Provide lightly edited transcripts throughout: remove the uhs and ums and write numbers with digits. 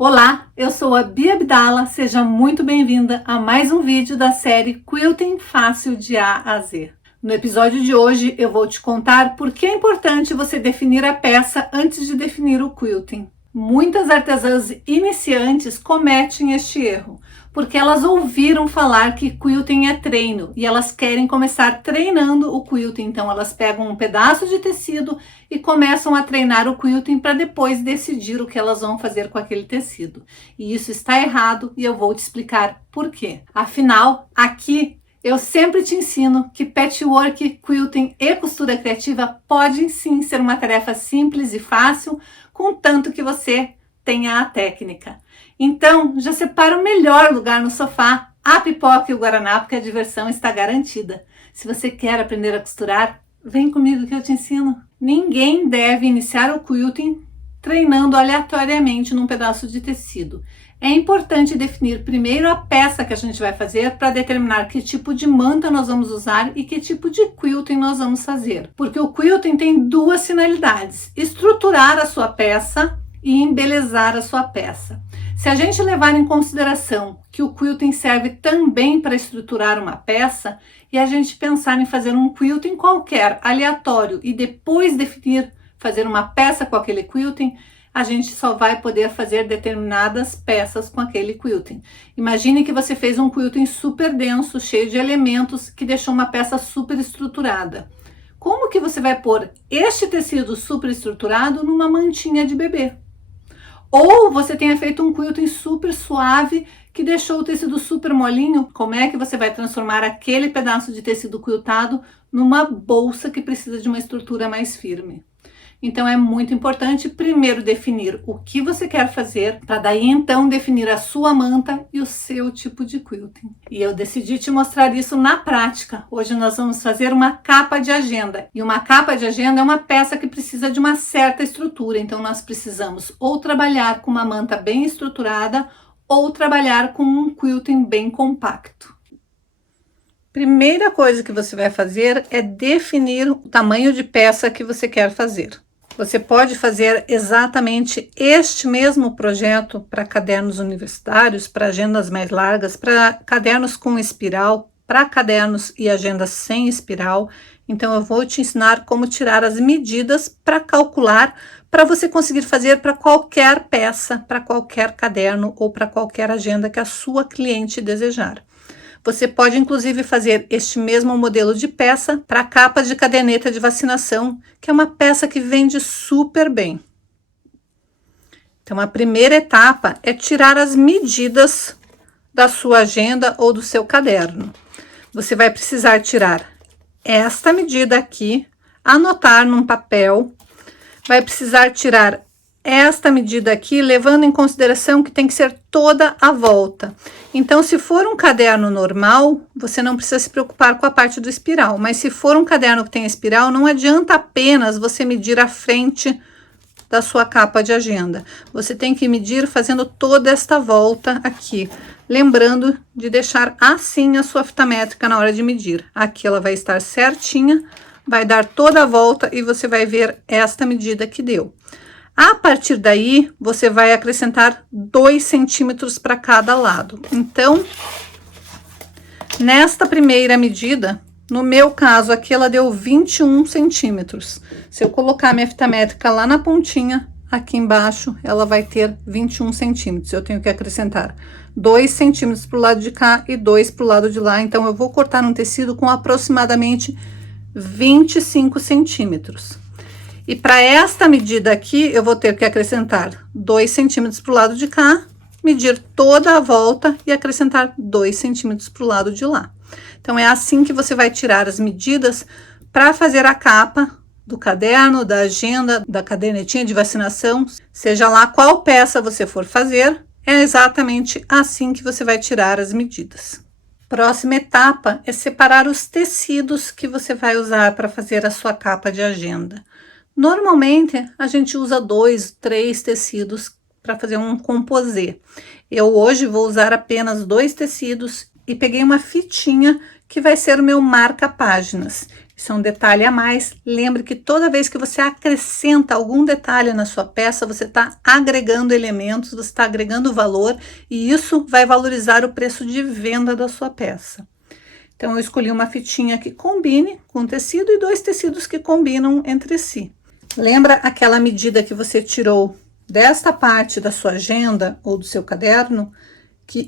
Olá, eu sou a Bia Abdala, seja muito bem-vinda a mais um vídeo da série Quilting Fácil de A a Z. No episódio de hoje eu vou te contar por que é importante você definir a peça antes de definir o quilting. Muitas artesãs iniciantes cometem este erro, porque elas ouviram falar que quilting é treino e elas querem começar treinando o quilting. Então elas pegam um pedaço de tecido e começam a treinar o quilting para depois decidir o que elas vão fazer com aquele tecido. E isso está errado e eu vou te explicar por quê. Afinal, aqui eu sempre te ensino que patchwork, quilting e costura criativa podem sim ser uma tarefa simples e fácil, contanto que você tenha a técnica. Então, já separa o melhor lugar no sofá, a pipoca e o guaraná, porque a diversão está garantida. Se você quer aprender a costurar, vem comigo que eu te ensino. Ninguém deve iniciar o quilting treinando aleatoriamente num pedaço de tecido. É importante definir primeiro a peça que a gente vai fazer para determinar que tipo de manta nós vamos usar e que tipo de quilting nós vamos fazer. Porque o quilting tem duas finalidades: estruturar a sua peça e embelezar a sua peça. Se a gente levar em consideração que o quilting serve também para estruturar uma peça e a gente pensar em fazer um quilting qualquer, aleatório, e depois definir fazer uma peça com aquele quilting, a gente só vai poder fazer determinadas peças com aquele quilting. Imagine que você fez um quilting super denso, cheio de elementos, que deixou uma peça super estruturada. Como que você vai pôr este tecido super estruturado numa mantinha de bebê? Ou você tenha feito um quilting super suave que deixou o tecido super molinho, como é que você vai transformar aquele pedaço de tecido quiltado numa bolsa que precisa de uma estrutura mais firme? Então é muito importante primeiro definir o que você quer fazer, para daí então definir a sua manta e o seu tipo de quilting. E eu decidi te mostrar isso na prática. Hoje nós vamos fazer uma capa de agenda. E uma capa de agenda é uma peça que precisa de uma certa estrutura. Então nós precisamos ou trabalhar com uma manta bem estruturada ou trabalhar com um quilting bem compacto. Primeira coisa que você vai fazer é definir o tamanho de peça que você quer fazer. Você pode fazer exatamente este mesmo projeto para cadernos universitários, para agendas mais largas, para cadernos com espiral, para cadernos e agendas sem espiral. Então eu vou te ensinar como tirar as medidas para calcular, para você conseguir fazer para qualquer peça, para qualquer caderno ou para qualquer agenda que a sua cliente desejar. Você pode inclusive fazer este mesmo modelo de peça para capa de caderneta de vacinação, que é uma peça que vende super bem. Então a primeira etapa é tirar as medidas da sua agenda ou do seu caderno. Você vai precisar tirar esta medida aqui, anotar num papel, vai precisar tirar esta medida aqui, levando em consideração que tem que ser toda a volta. Então, se for um caderno normal, você não precisa se preocupar com a parte do espiral. Mas se for um caderno que tem espiral, não adianta apenas você medir a frente da sua capa de agenda. Você tem que medir fazendo toda esta volta aqui. Lembrando de deixar assim a sua fita métrica na hora de medir. Aqui ela vai estar certinha, vai dar toda a volta e você vai ver esta medida que deu. A partir daí, você vai acrescentar 2 centímetros para cada lado. Então, nesta primeira medida, no meu caso aqui, ela deu 21 centímetros. Se eu colocar minha fita métrica lá na pontinha, aqui embaixo, ela vai ter 21 centímetros. Eu tenho que acrescentar 2 centímetros para o lado de cá e 2 para o lado de lá. Então, eu vou cortar um tecido com aproximadamente 25 centímetros. E para esta medida aqui, eu vou ter que acrescentar 2 centímetros para o lado de cá, medir toda a volta e acrescentar 2 centímetros para o lado de lá. Então, é assim que você vai tirar as medidas para fazer a capa do caderno, da agenda, da cadernetinha de vacinação, seja lá qual peça você for fazer, é exatamente assim que você vai tirar as medidas. Próxima etapa é separar os tecidos que você vai usar para fazer a sua capa de agenda. Normalmente, a gente usa 2, 3 tecidos para fazer um composê. Eu hoje vou usar apenas 2 tecidos e peguei uma fitinha que vai ser o meu marca-páginas. Isso é um detalhe a mais. Lembre que toda vez que você acrescenta algum detalhe na sua peça, você está agregando elementos, você está agregando valor e isso vai valorizar o preço de venda da sua peça. Então, eu escolhi uma fitinha que combine com o tecido e 2 tecidos que combinam entre si. Lembra aquela medida que você tirou desta parte da sua agenda ou do seu caderno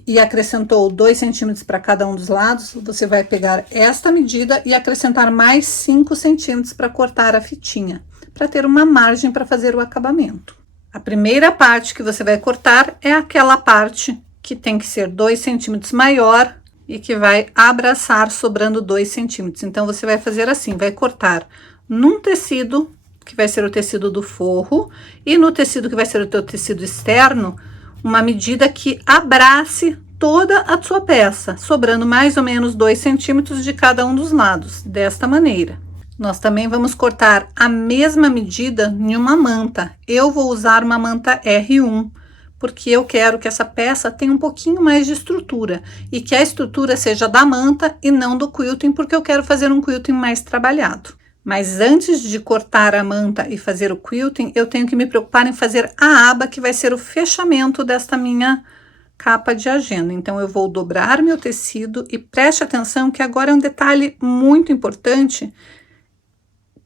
e acrescentou 2 centímetros para cada um dos lados? Você vai pegar esta medida e acrescentar mais 5 centímetros para cortar a fitinha, para ter uma margem para fazer o acabamento. A primeira parte que você vai cortar é aquela parte que tem que ser 2 centímetros maior e que vai abraçar sobrando 2 centímetros. Então, você vai fazer assim, vai cortar num tecido, que vai ser o tecido do forro, e no tecido que vai ser o teu tecido externo, uma medida que abrace toda a sua peça, sobrando mais ou menos 2 centímetros de cada um dos lados, desta maneira. Nós também vamos cortar a mesma medida em uma manta. Eu vou usar uma manta R1, porque eu quero que essa peça tenha um pouquinho mais de estrutura, e que a estrutura seja da manta e não do quilting, porque eu quero fazer um quilting mais trabalhado. Mas antes de cortar a manta e fazer o quilting, eu tenho que me preocupar em fazer a aba, que vai ser o fechamento desta minha capa de agenda. Então, eu vou dobrar meu tecido e preste atenção que agora é um detalhe muito importante,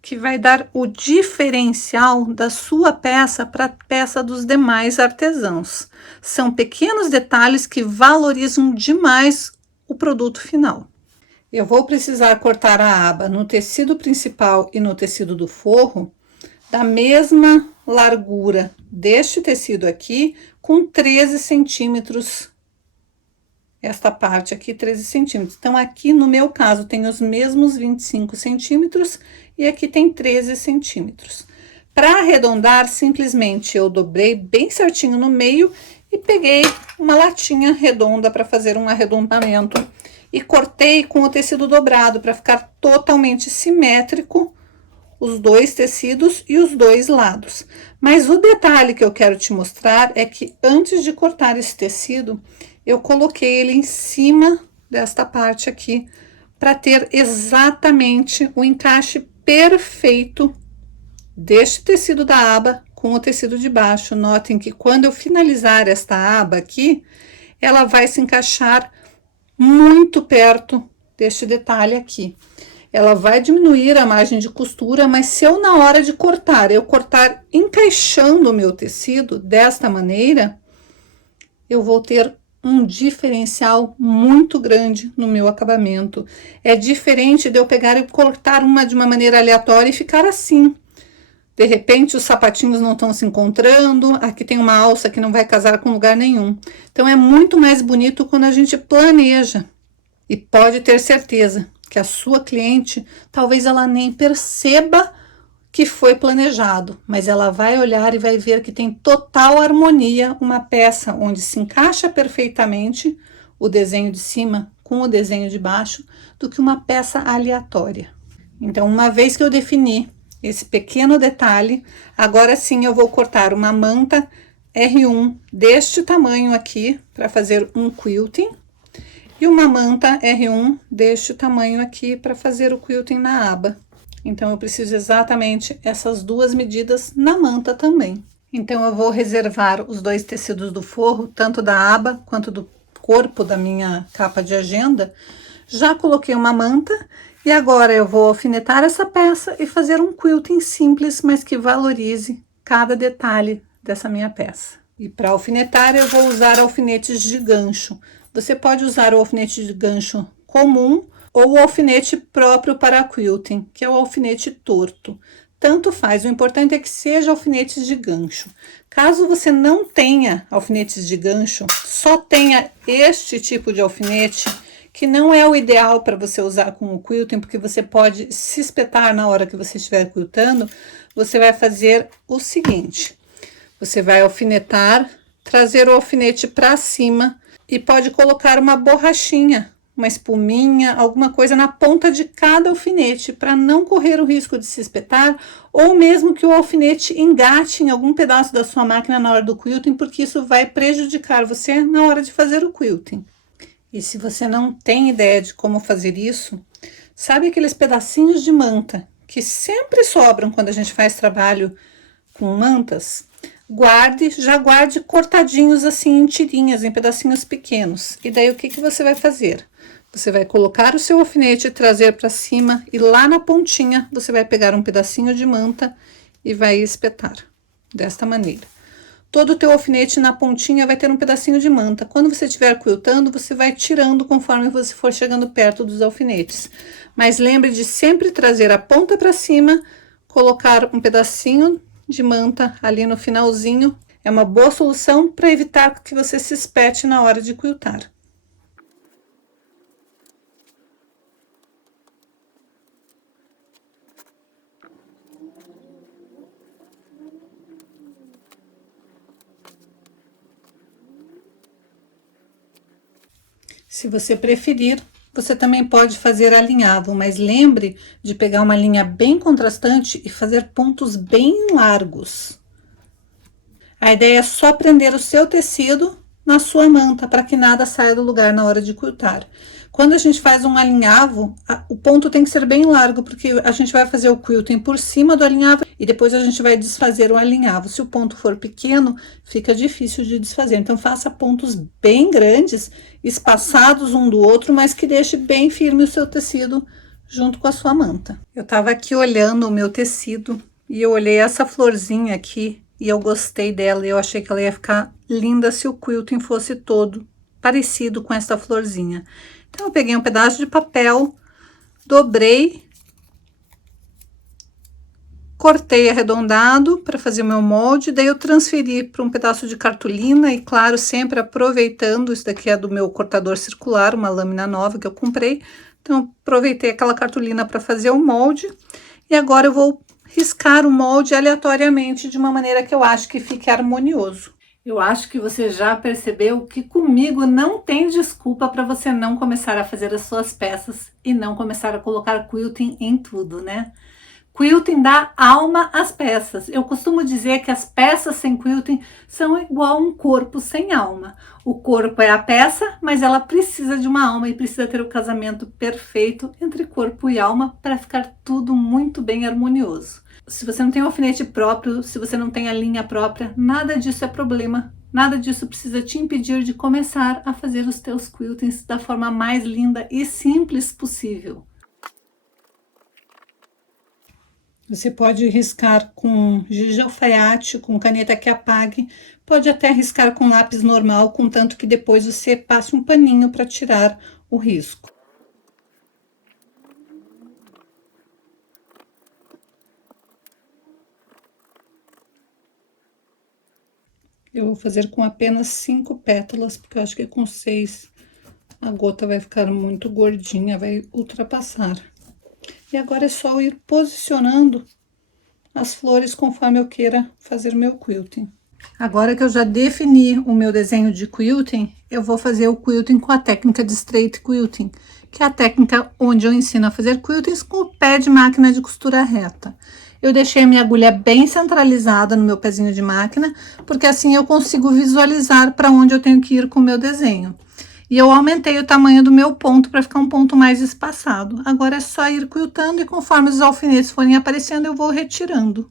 que vai dar o diferencial da sua peça para a peça dos demais artesãos. São pequenos detalhes que valorizam demais o produto final. Eu vou precisar cortar a aba no tecido principal e no tecido do forro da mesma largura deste tecido aqui, com 13 centímetros. Esta parte aqui, 13 centímetros. Então, aqui no meu caso, tem os mesmos 25 centímetros e aqui tem 13 centímetros. Para arredondar, simplesmente eu dobrei bem certinho no meio e peguei uma latinha redonda para fazer um arredondamento. E cortei com o tecido dobrado para ficar totalmente simétrico os 2 tecidos e os 2 lados. Mas o detalhe que eu quero te mostrar é que antes de cortar esse tecido, eu coloquei ele em cima desta parte aqui, para ter exatamente o encaixe perfeito deste tecido da aba com o tecido de baixo. Notem que quando eu finalizar esta aba aqui, ela vai se encaixar muito perto deste detalhe aqui. Ela vai diminuir a margem de costura, mas se eu na hora de cortar, eu cortar encaixando o meu tecido desta maneira, eu vou ter um diferencial muito grande no meu acabamento. É diferente de eu pegar e cortar uma de uma maneira aleatória e ficar assim. De repente, os sapatinhos não estão se encontrando, aqui tem uma alça que não vai casar com lugar nenhum. Então, é muito mais bonito quando a gente planeja. E pode ter certeza que a sua cliente, talvez ela nem perceba que foi planejado, mas ela vai olhar e vai ver que tem total harmonia uma peça onde se encaixa perfeitamente o desenho de cima com o desenho de baixo, do que uma peça aleatória. Então, uma vez que eu defini esse pequeno detalhe, agora sim eu vou cortar uma manta R1 deste tamanho aqui, para fazer um quilting, e uma manta R1 deste tamanho aqui, para fazer o quilting na aba. Então, eu preciso exatamente essas 2 medidas na manta também. Então, eu vou reservar os 2 tecidos do forro, tanto da aba quanto do corpo da minha capa de agenda. Já coloquei uma manta. E agora eu vou alfinetar essa peça e fazer um quilting simples, mas que valorize cada detalhe dessa minha peça. E para alfinetar eu vou usar alfinetes de gancho. Você pode usar o alfinete de gancho comum ou o alfinete próprio para quilting, que é o alfinete torto. Tanto faz, o importante é que seja alfinetes de gancho. Caso você não tenha alfinetes de gancho, só tenha este tipo de alfinete, que não é o ideal para você usar com o quilting, porque você pode se espetar na hora que você estiver quiltando. Você vai fazer o seguinte: você vai alfinetar, trazer o alfinete para cima e pode colocar uma borrachinha, uma espuminha, alguma coisa na ponta de cada alfinete, para não correr o risco de se espetar, ou mesmo que o alfinete engate em algum pedaço da sua máquina na hora do quilting, porque isso vai prejudicar você na hora de fazer o quilting. E se você não tem ideia de como fazer isso, Sabe aqueles pedacinhos de manta que sempre sobram quando a gente faz trabalho com mantas? Já guarde cortadinhos assim em tirinhas, em pedacinhos pequenos. E daí o que você vai fazer? Você vai colocar o seu alfinete e trazer para cima e lá na pontinha você vai pegar um pedacinho de manta e vai espetar desta maneira. Todo o teu alfinete na pontinha vai ter um pedacinho de manta. Quando você estiver quiltando, você vai tirando conforme você for chegando perto dos alfinetes. Mas lembre de sempre trazer a ponta para cima, colocar um pedacinho de manta ali no finalzinho. É uma boa solução para evitar que você se espete na hora de quiltar. Se você preferir, você também pode fazer alinhavo, mas lembre de pegar uma linha bem contrastante e fazer pontos bem largos. A ideia é só prender o seu tecido na sua manta para que nada saia do lugar na hora de quiltar. Quando a gente faz um alinhavo, o ponto tem que ser bem largo, porque a gente vai fazer o quilting por cima do alinhavo e depois a gente vai desfazer o alinhavo. Se o ponto for pequeno, fica difícil de desfazer. Então, faça pontos bem grandes, espaçados um do outro, mas que deixe bem firme o seu tecido junto com a sua manta. Eu estava aqui olhando o meu tecido e eu olhei essa florzinha aqui e eu gostei dela. Eu achei que ela ia ficar linda se o quilting fosse todo parecido com essa florzinha. Então, eu peguei um pedaço de papel, dobrei, cortei arredondado para fazer o meu molde, daí eu transferi para um pedaço de cartolina e, claro, sempre aproveitando, isso daqui é do meu cortador circular, uma lâmina nova que eu comprei, então aproveitei aquela cartolina para fazer o molde e agora eu vou riscar o molde aleatoriamente de uma maneira que eu acho que fique harmonioso. Eu acho que você já percebeu que comigo não tem desculpa para você não começar a fazer as suas peças e não começar a colocar quilting em tudo, né? Quilting dá alma às peças. Eu costumo dizer que as peças sem quilting são igual um corpo sem alma. O corpo é a peça, mas ela precisa de uma alma e precisa ter o casamento perfeito entre corpo e alma para ficar tudo muito bem harmonioso. Se você não tem um alfinete próprio, se você não tem a linha própria, nada disso é problema. Nada disso precisa te impedir de começar a fazer os teus quiltings da forma mais linda e simples possível. Você pode riscar com giz de alfaiate, com caneta que apague, pode até riscar com lápis normal, contanto que depois você passe um paninho para tirar o risco. Eu vou fazer com apenas 5 pétalas, porque eu acho que com 6 a gota vai ficar muito gordinha, vai ultrapassar. E agora é só eu ir posicionando as flores conforme eu queira fazer meu quilting. Agora que eu já defini o meu desenho de quilting, eu vou fazer o quilting com a técnica de straight quilting, que é a técnica onde eu ensino a fazer quiltings com o pé de máquina de costura reta. Eu deixei a minha agulha bem centralizada no meu pezinho de máquina, porque assim eu consigo visualizar para onde eu tenho que ir com o meu desenho. E eu aumentei o tamanho do meu ponto para ficar um ponto mais espaçado. Agora é só ir quiltando e conforme os alfinetes forem aparecendo, eu vou retirando.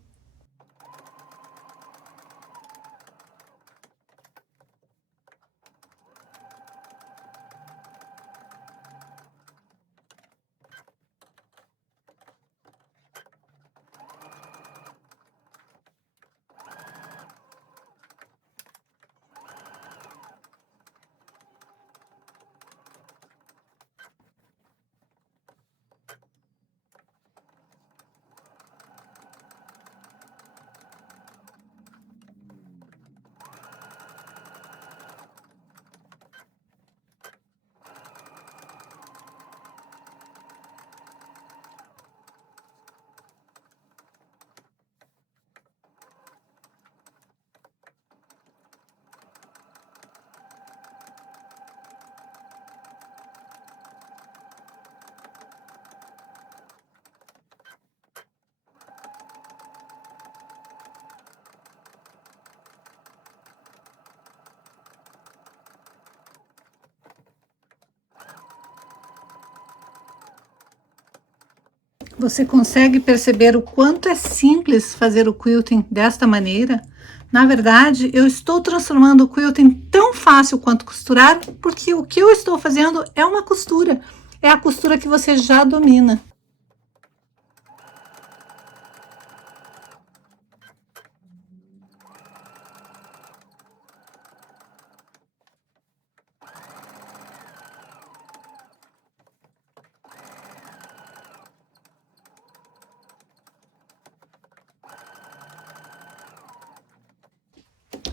Você consegue perceber o quanto é simples fazer o quilting desta maneira? Na verdade, eu estou transformando o quilting tão fácil quanto costurar, porque o que eu estou fazendo é uma costura. É a costura que você já domina.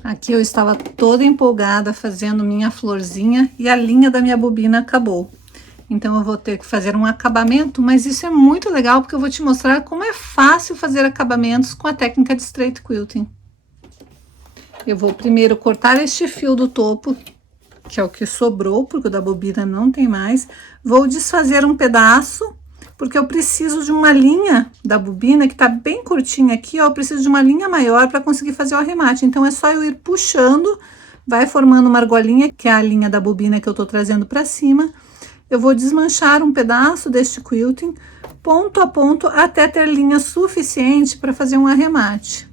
Aqui eu estava toda empolgada fazendo minha florzinha e a linha da minha bobina acabou. Então eu vou ter que fazer um acabamento, mas isso é muito legal porque eu vou te mostrar como é fácil fazer acabamentos com a técnica de straight quilting. Eu vou primeiro cortar este fio do topo, que é o que sobrou, porque o da bobina não tem mais. Vou desfazer um pedaço, porque eu preciso de uma linha da bobina que tá bem curtinha aqui, ó. Eu preciso de uma linha maior para conseguir fazer o arremate. Então é só eu ir puxando, vai formando uma argolinha, que é a linha da bobina que eu tô trazendo para cima. Eu vou desmanchar um pedaço deste quilting, ponto a ponto, até ter linha suficiente para fazer um arremate.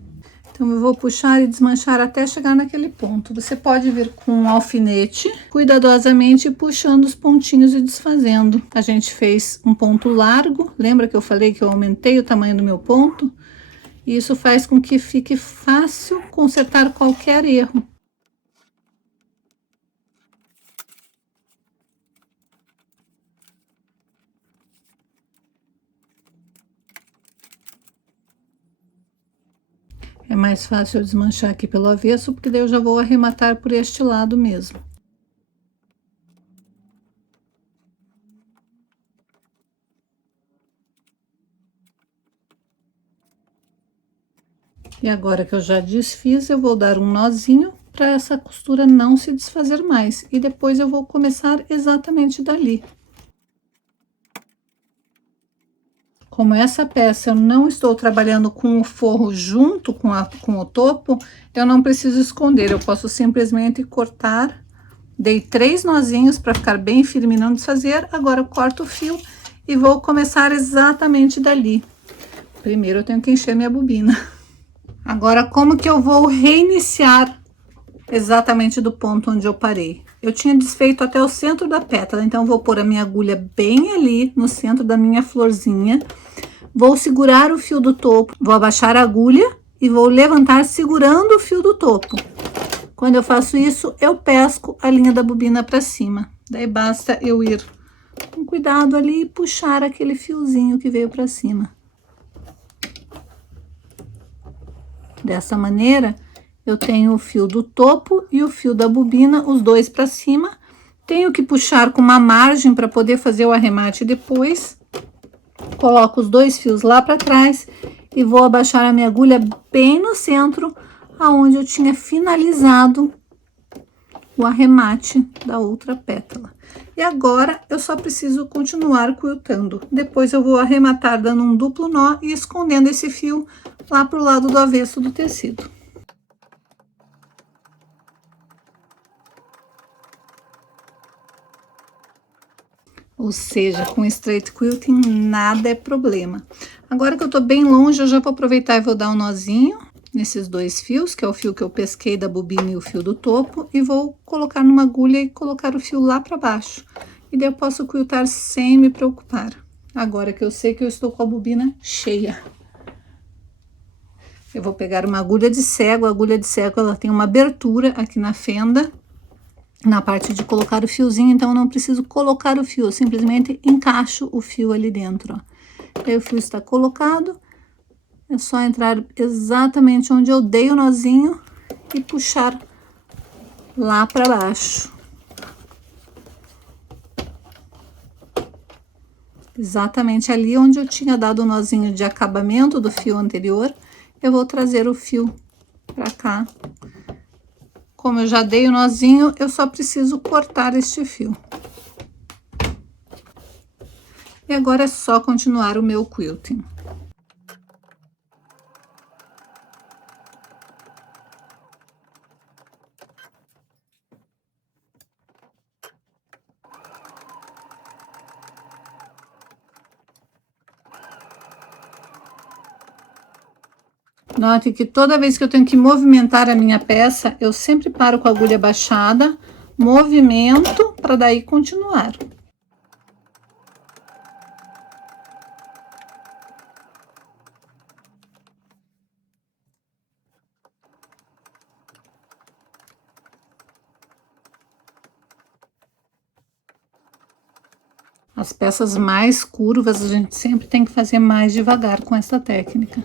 Então, eu vou puxar e desmanchar até chegar naquele ponto. Você pode vir com um alfinete, cuidadosamente puxando os pontinhos e desfazendo. A gente fez um ponto largo, lembra que eu falei que eu aumentei o tamanho do meu ponto? E isso faz com que fique fácil consertar qualquer erro. É mais fácil eu desmanchar aqui pelo avesso, porque daí eu já vou arrematar por este lado mesmo. E agora que eu já desfiz, eu vou dar um nozinho para essa costura não se desfazer mais. E depois eu vou começar exatamente dali. Como essa peça eu não estou trabalhando com o forro junto com o topo, eu não preciso esconder, eu posso simplesmente cortar. Dei 3 nozinhos para ficar bem firme e não desfazer. Agora eu corto o fio e vou começar exatamente dali. Primeiro eu tenho que encher minha bobina. Agora, como que eu vou reiniciar exatamente do ponto onde eu parei? Eu tinha desfeito até o centro da pétala, então vou pôr a minha agulha bem ali no centro da minha florzinha. Vou segurar o fio do topo, vou abaixar a agulha e vou levantar segurando o fio do topo. Quando eu faço isso, eu pesco a linha da bobina para cima. Daí basta eu ir com cuidado ali e puxar aquele fiozinho que veio para cima. Dessa maneira, eu tenho o fio do topo e o fio da bobina, os dois para cima. Tenho que puxar com uma margem para poder fazer o arremate depois. Coloco os dois fios lá para trás e vou abaixar a minha agulha bem no centro, aonde eu tinha finalizado o arremate da outra pétala. E agora eu só preciso continuar quiltando. Depois eu vou arrematar dando um duplo nó e escondendo esse fio lá pro lado do avesso do tecido. Ou seja, com straight quilting nada é problema. Agora que eu tô bem longe, eu já vou aproveitar e vou dar um nozinho nesses dois fios, que é o fio que eu pesquei da bobina e o fio do topo, e vou colocar numa agulha e colocar o fio lá para baixo. E daí eu posso quiltar sem me preocupar. Agora que eu sei que eu estou com a bobina cheia. Eu vou pegar uma agulha de cego, a agulha de cego ela tem uma abertura aqui na fenda, na parte de colocar o fiozinho, então eu não preciso colocar o fio, eu simplesmente encaixo o fio ali dentro, ó. Aí o fio está colocado, é só entrar exatamente onde eu dei o nozinho e puxar lá para baixo. Exatamente ali onde eu tinha dado o nozinho de acabamento do fio anterior, eu vou trazer o fio para cá. Como eu já dei o nozinho, eu só preciso cortar este fio. E agora é só continuar o meu quilting. Note que toda vez que eu tenho que movimentar a minha peça, eu sempre paro com a agulha baixada, movimento para daí continuar. As peças mais curvas a gente sempre tem que fazer mais devagar com essa técnica.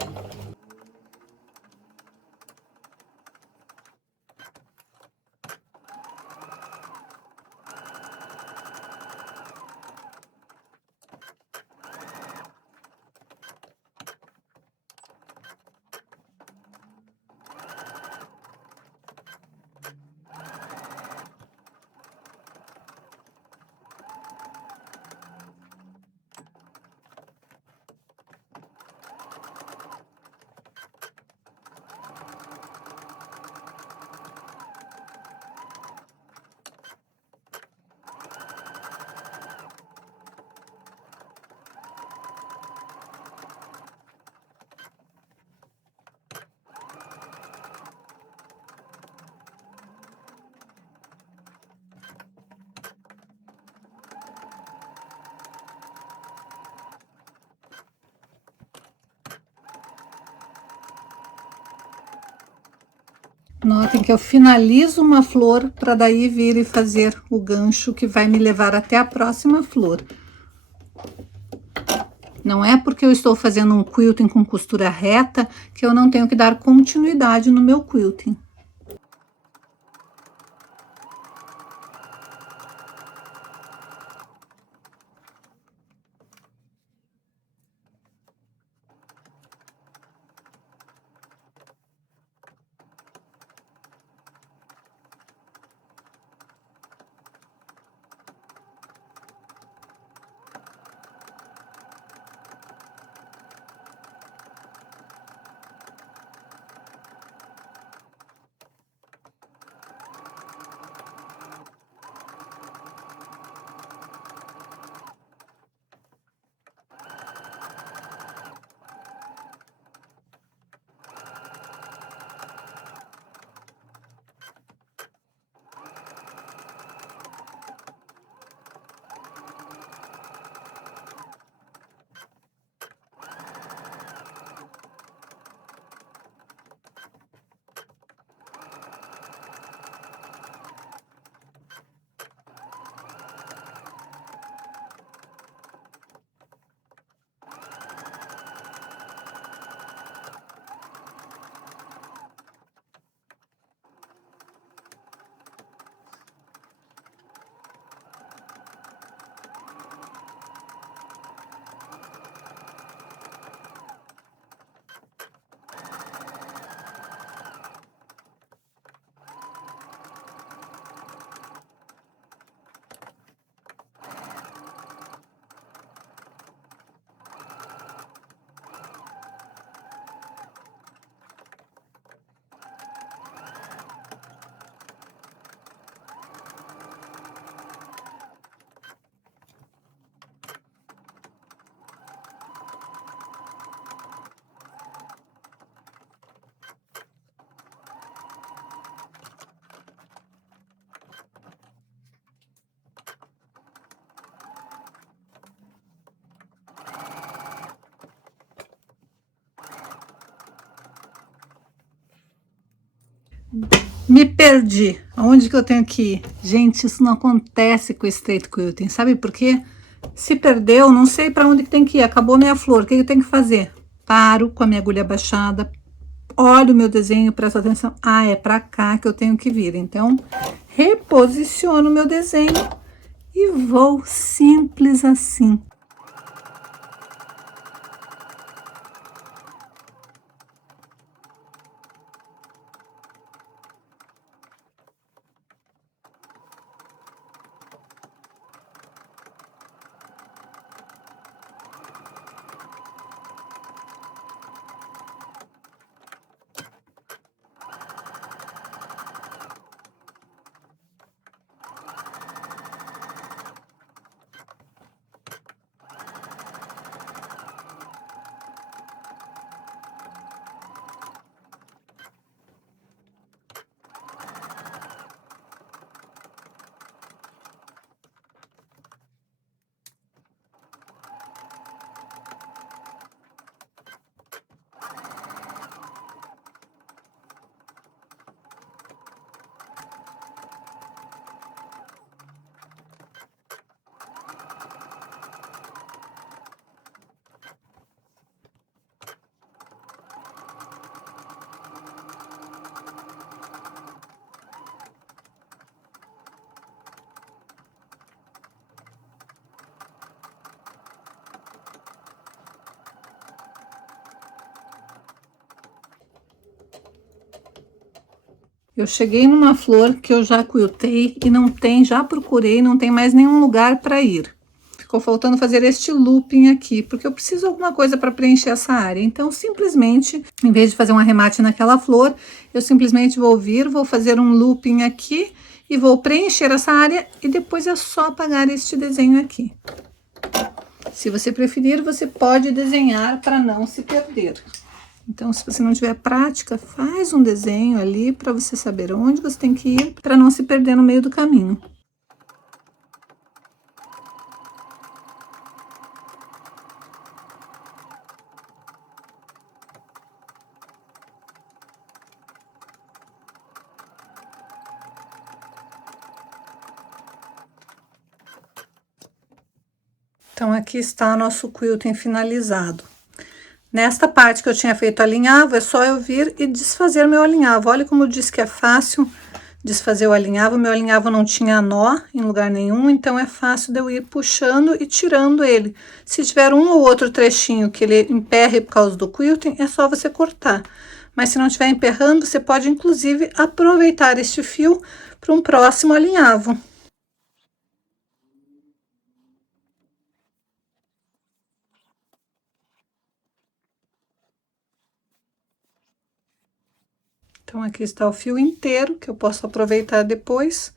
Notem que eu finalizo uma flor para daí vir e fazer o gancho que vai me levar até a próxima flor. Não é porque eu estou fazendo um quilting com costura reta que eu não tenho que dar continuidade no meu quilting. Me perdi. Aonde que eu tenho que ir? Gente, isso não acontece com straight quilting. Sabe por quê? Se perdeu, não sei para onde que tem que ir. Acabou minha flor. O que eu tenho que fazer? Paro com a minha agulha baixada. Olho o meu desenho, presto atenção. Ah, é para cá que eu tenho que vir. Então, reposiciono o meu desenho e vou simples assim. Eu cheguei numa flor que eu já quiltei e não tem, já procurei, não tem mais nenhum lugar para ir. Ficou faltando fazer este looping aqui, porque eu preciso de alguma coisa para preencher essa área. Então, simplesmente, em vez de fazer um arremate naquela flor, eu simplesmente vou vir, vou fazer um looping aqui e vou preencher essa área e depois é só apagar este desenho aqui. Se você preferir, você pode desenhar para não se perder. Então, se você não tiver prática, faz um desenho ali para você saber onde você tem que ir para não se perder no meio do caminho. Então, aqui está nosso quilting finalizado. Nesta parte que eu tinha feito alinhavo, é só eu vir e desfazer meu alinhavo. Olha como eu disse que é fácil desfazer o alinhavo. Meu alinhavo não tinha nó em lugar nenhum, então é fácil de eu ir puxando e tirando ele. Se tiver um ou outro trechinho que ele emperre por causa do quilting, é só você cortar. Mas se não estiver emperrando, você pode inclusive aproveitar este fio para um próximo alinhavo. Então, aqui está o fio inteiro, que eu posso aproveitar depois.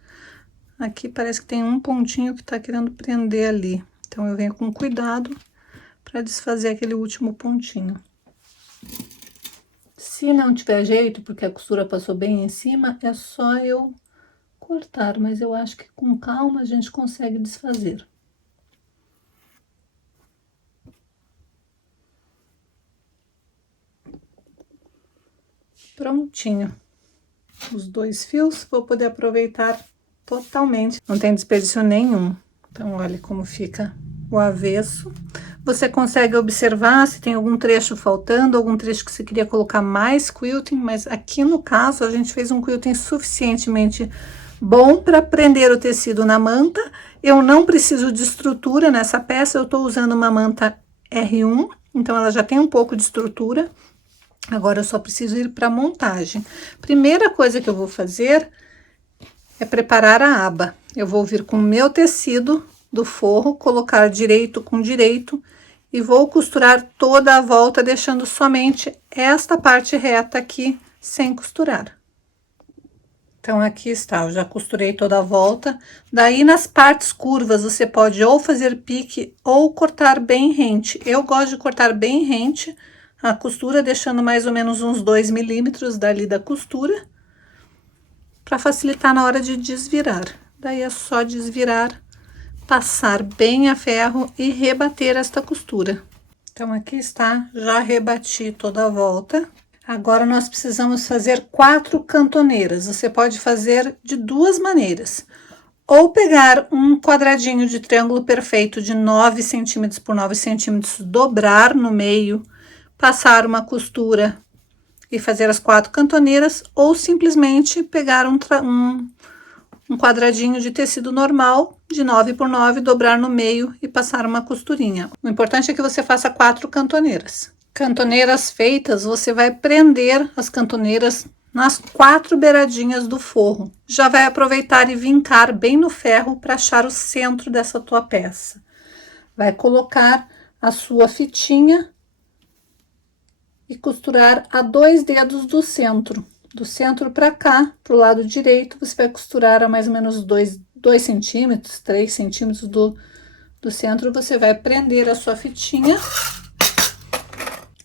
Aqui parece que tem um pontinho que tá querendo prender ali. Então, eu venho com cuidado para desfazer aquele último pontinho. Se não tiver jeito, porque a costura passou bem em cima, é só eu cortar. Mas eu acho que com calma a gente consegue desfazer. Prontinho. Os dois fios, vou poder aproveitar totalmente. Não tem desperdício nenhum. Então, olha como fica o avesso. Você consegue observar se tem algum trecho faltando, algum trecho que você queria colocar mais quilting, mas aqui no caso a gente fez um quilting suficientemente bom para prender o tecido na manta. Eu não preciso de estrutura nessa peça, eu estou usando uma manta R1, então ela já tem um pouco de estrutura. Agora eu só preciso ir para a montagem. Primeira coisa que eu vou fazer é preparar a aba. Eu vou vir com o meu tecido do forro, colocar direito com direito e vou costurar toda a volta, deixando somente esta parte reta aqui sem costurar. Então, aqui está, eu já costurei toda a volta. Daí, nas partes curvas, você pode ou fazer pique ou cortar bem rente. Eu gosto de cortar bem rente a costura, deixando mais ou menos uns 2 milímetros dali da costura, para facilitar na hora de desvirar. Daí é só desvirar, passar bem a ferro e rebater esta costura. Então, aqui está, já rebati toda a volta. Agora, nós precisamos fazer 4 cantoneiras. Você pode fazer de duas maneiras. Ou pegar um quadradinho de triângulo perfeito de 9 centímetros por 9 centímetros, dobrar no meio, passar uma costura e fazer as 4 cantoneiras, ou simplesmente pegar um quadradinho de tecido normal de 9 por 9, dobrar no meio e passar uma costurinha. O importante é que você faça 4 cantoneiras. Cantoneiras feitas, você vai prender as cantoneiras nas 4 beiradinhas do forro. Já vai aproveitar e vincar bem no ferro para achar o centro dessa tua peça. Vai colocar a sua fitinha e costurar a 2 dedos do centro. Do centro para cá, pro lado direito, você vai costurar a mais ou menos 2 centímetros, 3 centímetros do centro. Você vai prender a sua fitinha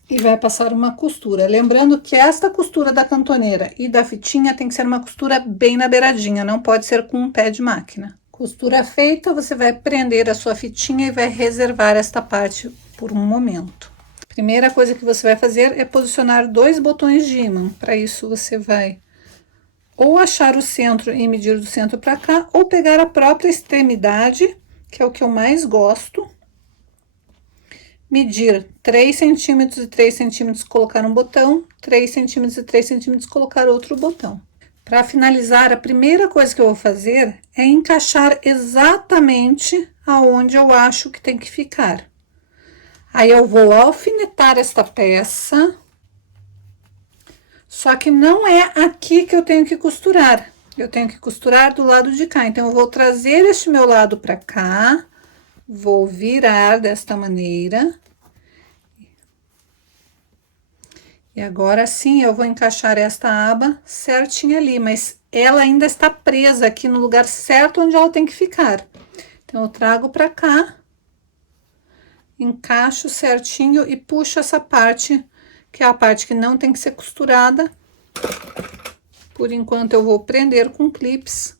e vai passar uma costura. Lembrando que esta costura da cantoneira e da fitinha tem que ser uma costura bem na beiradinha, não pode ser com um pé de máquina. Costura feita, você vai prender a sua fitinha e vai reservar esta parte por um momento. Primeira coisa que você vai fazer é posicionar 2 botões de ímã. Para isso, você vai ou achar o centro e medir do centro para cá, ou pegar a própria extremidade, que é o que eu mais gosto. Medir 3 centímetros e 3 centímetros, colocar um botão, 3 centímetros e 3 centímetros, colocar outro botão. Para finalizar, a primeira coisa que eu vou fazer é encaixar exatamente aonde eu acho que tem que ficar. Aí, eu vou alfinetar esta peça, Só que não é aqui que eu tenho que costurar. Eu tenho que costurar do lado de cá. Então, eu vou trazer este meu lado para cá. Vou virar desta maneira. E agora sim, eu vou encaixar esta aba certinha ali, mas ela ainda está presa aqui no lugar certo onde ela tem que ficar. Então, eu trago para cá, encaixo certinho e puxo essa parte, que é a parte que não tem que ser costurada. Por enquanto, eu vou prender com clips.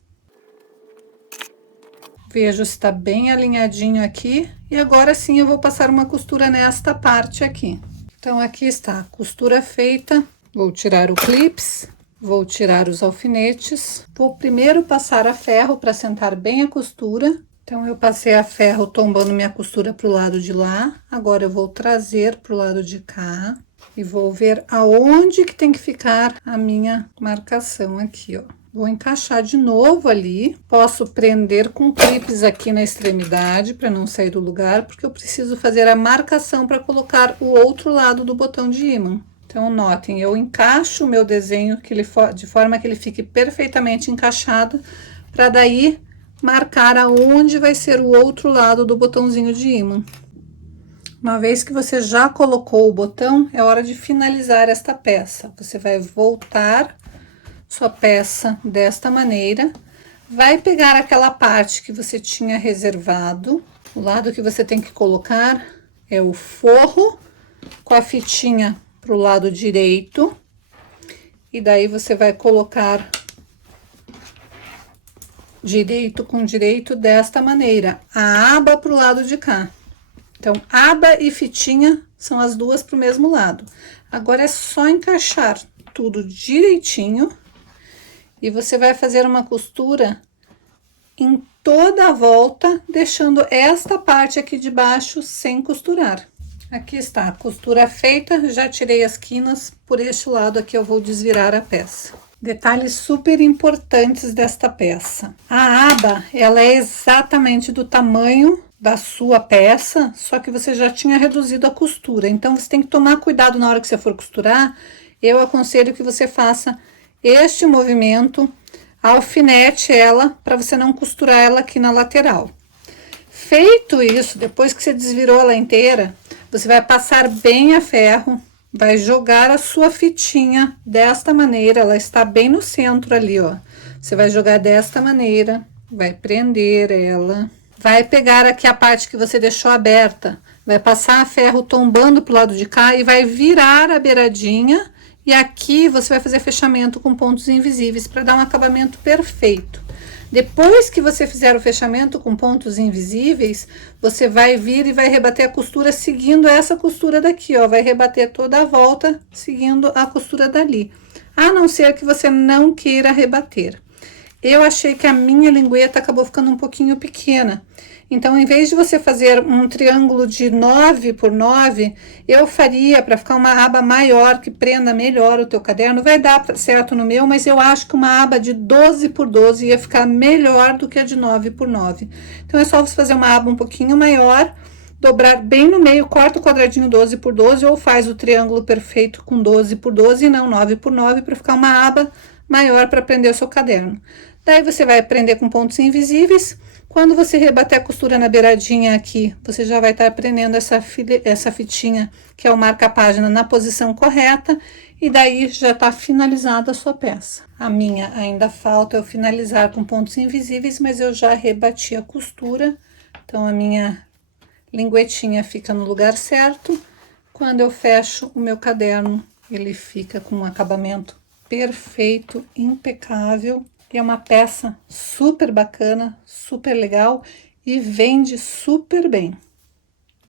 Vejo se tá bem alinhadinho aqui. E agora sim, eu vou passar uma costura nesta parte aqui. Então, aqui está a costura feita. Vou tirar o clips, vou tirar os alfinetes. Vou primeiro passar a ferro para sentar bem a costura. Então, eu passei a ferro tombando minha costura pro lado de lá. Agora, eu vou trazer pro lado de cá. E vou ver aonde que tem que ficar a minha marcação aqui, ó. Vou encaixar de novo ali. Posso prender com clips aqui na extremidade para não sair do lugar, porque eu preciso fazer a marcação para colocar o outro lado do botão de ímã. Então, notem, eu encaixo o meu desenho de forma que ele fique perfeitamente encaixado, para daí marcar aonde vai ser o outro lado do botãozinho de ímã. Uma vez que você já colocou o botão, é hora de finalizar esta peça. Você vai voltar sua peça desta maneira, vai pegar aquela parte que você tinha reservado, o lado que você tem que colocar é o forro, com a fitinha pro lado direito, e daí você vai colocar direito com direito desta maneira, a aba pro lado de cá. Então, aba e fitinha são as duas pro mesmo lado. Agora, é só encaixar tudo direitinho. E você vai fazer uma costura em toda a volta, deixando esta parte aqui de baixo sem costurar. Aqui está a costura feita, já tirei as quinas, por este lado aqui eu vou desvirar a peça. Detalhes super importantes desta peça. A aba, ela é exatamente do tamanho da sua peça, só que você já tinha reduzido a costura. Então, você tem que tomar cuidado na hora que você for costurar. Eu aconselho que você faça este movimento, alfinete ela, para você não costurar ela aqui na lateral. Feito isso, depois que você desvirou ela inteira, você vai passar bem a ferro, vai jogar a sua fitinha desta maneira, ela está bem no centro ali, ó. Você vai jogar desta maneira, vai prender ela, vai pegar aqui a parte que você deixou aberta, vai passar a ferro tombando pro lado de cá e vai virar a beiradinha. E aqui você vai fazer fechamento com pontos invisíveis para dar um acabamento perfeito. Depois que você fizer o fechamento com pontos invisíveis, você vai vir e vai rebater a costura seguindo essa costura daqui, ó. Vai rebater toda a volta seguindo a costura dali. A não ser que você não queira rebater. Eu achei que a minha lingueta acabou ficando um pouquinho pequena. Então, em vez de você fazer um triângulo de 9 por 9, eu faria para ficar uma aba maior, que prenda melhor o teu caderno. Vai dar certo no meu, mas eu acho que uma aba de 12 por 12 ia ficar melhor do que a de 9 por 9. Então, é só você fazer uma aba um pouquinho maior, dobrar bem no meio, corta o quadradinho 12 por 12, ou faz o triângulo perfeito com 12 por 12 e não 9 por 9, para ficar uma aba maior para prender o seu caderno. Daí, você vai prender com pontos invisíveis. Quando você rebater a costura na beiradinha aqui, você já vai estar prendendo essa fitinha, que é o marca-página, na posição correta, e daí já está finalizada a sua peça. A minha ainda falta eu finalizar com pontos invisíveis, mas eu já rebati a costura, então a minha linguetinha fica no lugar certo. Quando eu fecho o meu caderno, ele fica com um acabamento perfeito, impecável. E é uma peça super bacana, super legal e vende super bem.